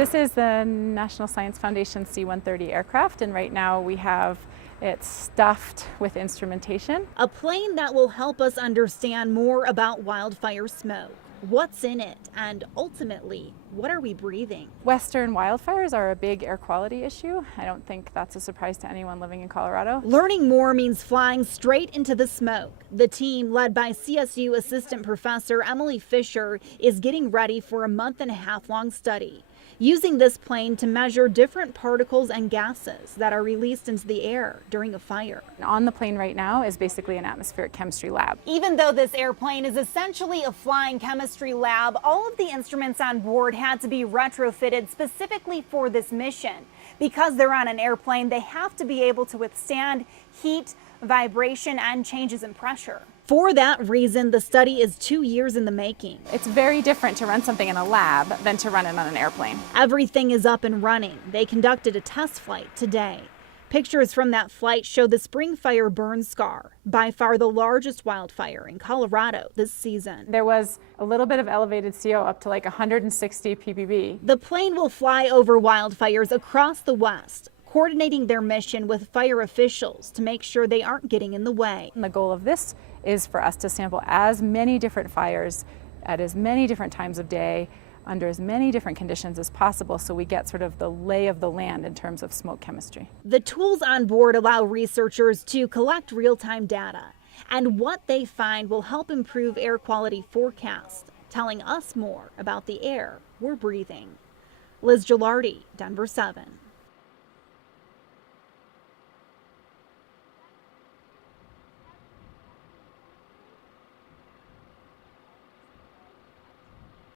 This is the National Science Foundation C-130 aircraft, and right now we have it stuffed with instrumentation. A plane that will help us understand more about wildfire smoke, what's in it, and ultimately, what are we breathing? Western wildfires are a big air quality issue. I don't think that's a surprise to anyone living in Colorado. Learning more means flying straight into the smoke. The team, led by CSU Assistant Professor Emily Fisher, is getting ready for a month-and-a-half-long study, using this plane to measure different particles and gases that are released into the air during a fire. On the plane right now is basically an atmospheric chemistry lab. Even though this airplane is essentially a flying chemistry lab, all of the instruments on board had to be retrofitted specifically for this mission. Because they're on an airplane, they have to be able to withstand heat, vibration, and changes in pressure. For that reason, the study is 2 years in the making. It's very different to run something in a lab than to run it on an airplane. Everything is up and running. They conducted a test flight today. Pictures from that flight show the spring fire burn scar, by far the largest wildfire in Colorado this season. There was a little bit of elevated CO up to like 160 ppb. The plane will fly over wildfires across the West, coordinating their mission with fire officials to make sure they aren't getting in the way. And the goal of this is for us to sample as many different fires at as many different times of day, under as many different conditions as possible, so we get sort of the lay of the land in terms of smoke chemistry. The tools on board allow researchers to collect real-time data, and what they find will help improve air quality forecasts, telling us more about the air we're breathing. Liz Gilardi, Denver 7.